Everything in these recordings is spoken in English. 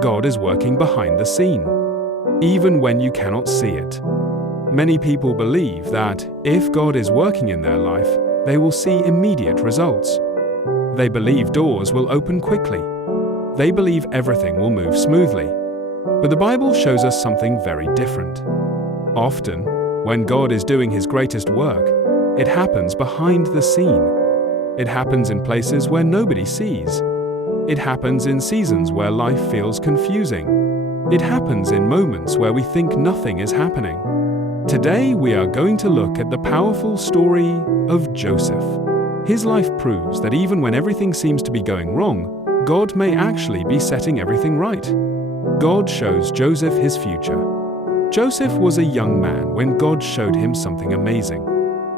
God is working behind the scene, even when you cannot see it. Many people believe that if God is working in their life, they will see immediate results. They believe doors will open quickly. They believe everything will move smoothly. But the Bible shows us something very different. Often, when God is doing His greatest work, it happens behind the scene. It happens in places where nobody sees. It happens in seasons where life feels confusing. It happens in moments where we think nothing is happening. Today we are going to look at the powerful story of Joseph. His life proves that even when everything seems to be going wrong, God may actually be setting everything right. God shows Joseph his future. Joseph was a young man when God showed him something amazing.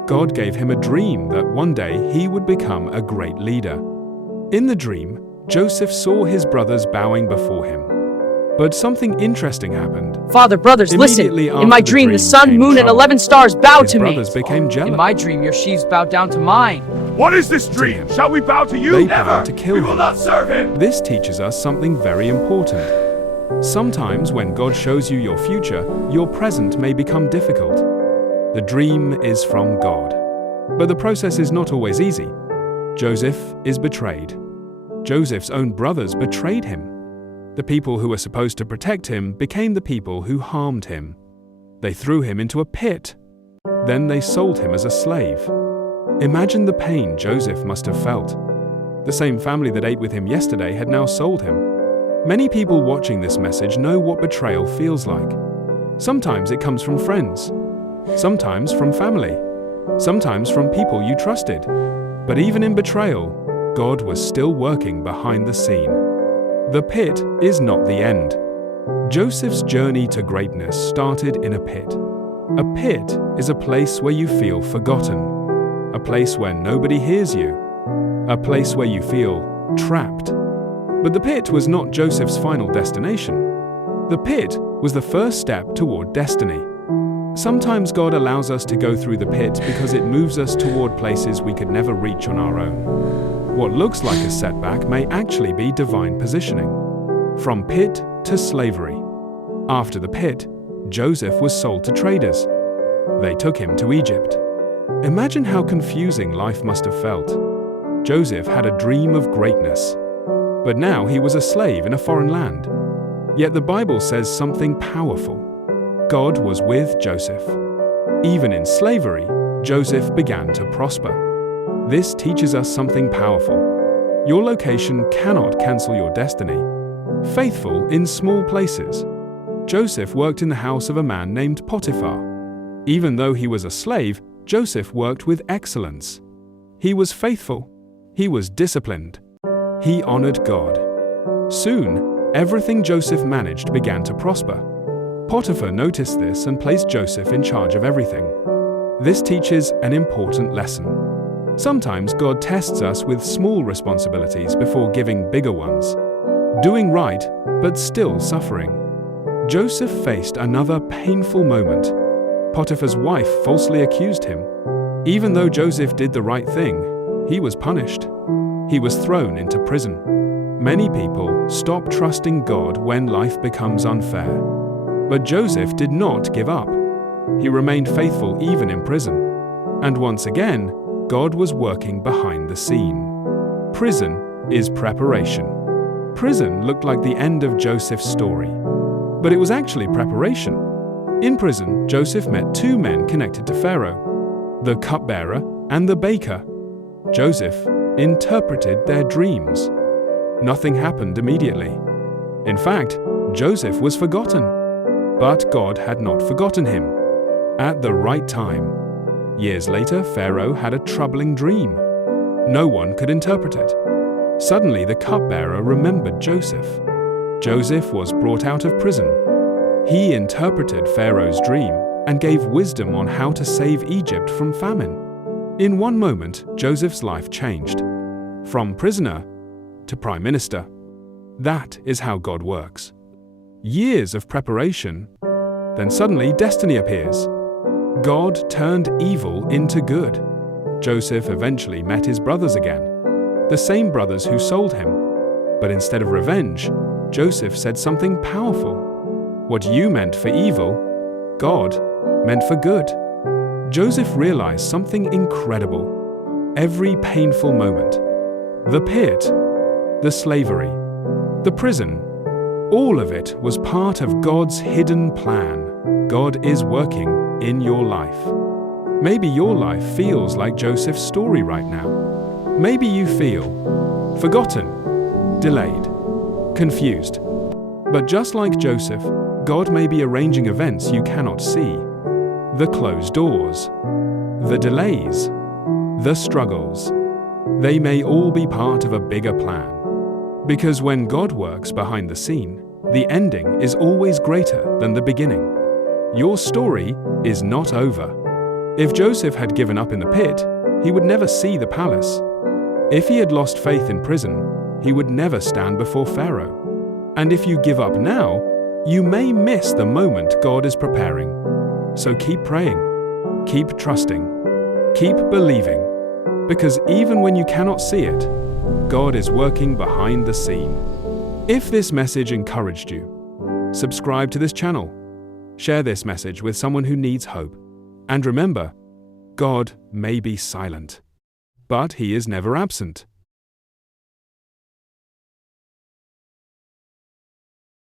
God gave him a dream that one day he would become a great leader. In the dream, Joseph saw his brothers bowing before him. But something interesting happened. Father, brothers, listen. In my dream, the sun, moon, and 11 stars bowed to me. His brothers became jealous. In my dream, your sheaves bowed down to mine. What is this dream? Shall we bow to you? They planned to kill him. We will not serve him. This teaches us something very important. Sometimes when God shows you your future, your present may become difficult. The dream is from God. But the process is not always easy. Joseph is betrayed. Joseph's own brothers betrayed him. The people who were supposed to protect him became the people who harmed him. They threw him into a pit. Then they sold him as a slave. Imagine the pain Joseph must have felt. The same family that ate with him yesterday had now sold him. Many people watching this message know what betrayal feels like. Sometimes it comes from friends. Sometimes from family. Sometimes from people you trusted. But even in betrayal, God was still working behind the scene. The pit is not the end. Joseph's journey to greatness started in a pit. A pit is a place where you feel forgotten, a place where nobody hears you, a place where you feel trapped. But the pit was not Joseph's final destination. The pit was the first step toward destiny. Sometimes God allows us to go through the pit because it moves us toward places we could never reach on our own. What looks like a setback may actually be divine positioning. From pit to slavery. After the pit, Joseph was sold to traders. They took him to Egypt. Imagine how confusing life must have felt. Joseph had a dream of greatness. But now he was a slave in a foreign land. Yet the Bible says something powerful. God was with Joseph. Even in slavery, Joseph began to prosper. This teaches us something powerful. Your location cannot cancel your destiny. Faithful in small places. Joseph worked in the house of a man named Potiphar. Even though he was a slave, Joseph worked with excellence. He was faithful. He was disciplined. He honored God. Soon, everything Joseph managed began to prosper. Potiphar noticed this and placed Joseph in charge of everything. This teaches an important lesson. Sometimes God tests us with small responsibilities before giving bigger ones. Doing right, but still suffering. Joseph faced another painful moment. Potiphar's wife falsely accused him. Even though Joseph did the right thing, he was punished. He was thrown into prison. Many people stop trusting God when life becomes unfair. But Joseph did not give up. He remained faithful even in prison. And once again, God was working behind the scene. Prison is preparation. Prison looked like the end of Joseph's story, but it was actually preparation. In prison, Joseph met two men connected to Pharaoh, the cupbearer and the baker. Joseph interpreted their dreams. Nothing happened immediately. In fact, Joseph was forgotten, but God had not forgotten him. At the right time. Years later, Pharaoh had a troubling dream. No one could interpret it. Suddenly, the cupbearer remembered Joseph. Joseph was brought out of prison. He interpreted Pharaoh's dream and gave wisdom on how to save Egypt from famine. In one moment, Joseph's life changed. From prisoner to prime minister. That is how God works. Years of preparation, then suddenly destiny appears. God turned evil into good. Joseph eventually met his brothers again, the same brothers who sold him. But instead of revenge, Joseph said something powerful. What you meant for evil, God meant for good. Joseph realized something incredible. Every painful moment, the pit, the slavery, the prison, all of it was part of God's hidden plan. God is working in your life. Maybe your life feels like Joseph's story right now. Maybe you feel forgotten, delayed, confused. But just like Joseph, God may be arranging events you cannot see. The closed doors, the delays, the struggles. They may all be part of a bigger plan. Because when God works behind the scene, the ending is always greater than the beginning. Your story is not over. If Joseph had given up in the pit, he would never see the palace. If he had lost faith in prison, he would never stand before Pharaoh. And if you give up now, you may miss the moment God is preparing. So keep praying, keep trusting, keep believing, because even when you cannot see it, God is working behind the scene. If this message encouraged you, subscribe to this channel, share this message with someone who needs hope, and remember, God may be silent, but He is never absent.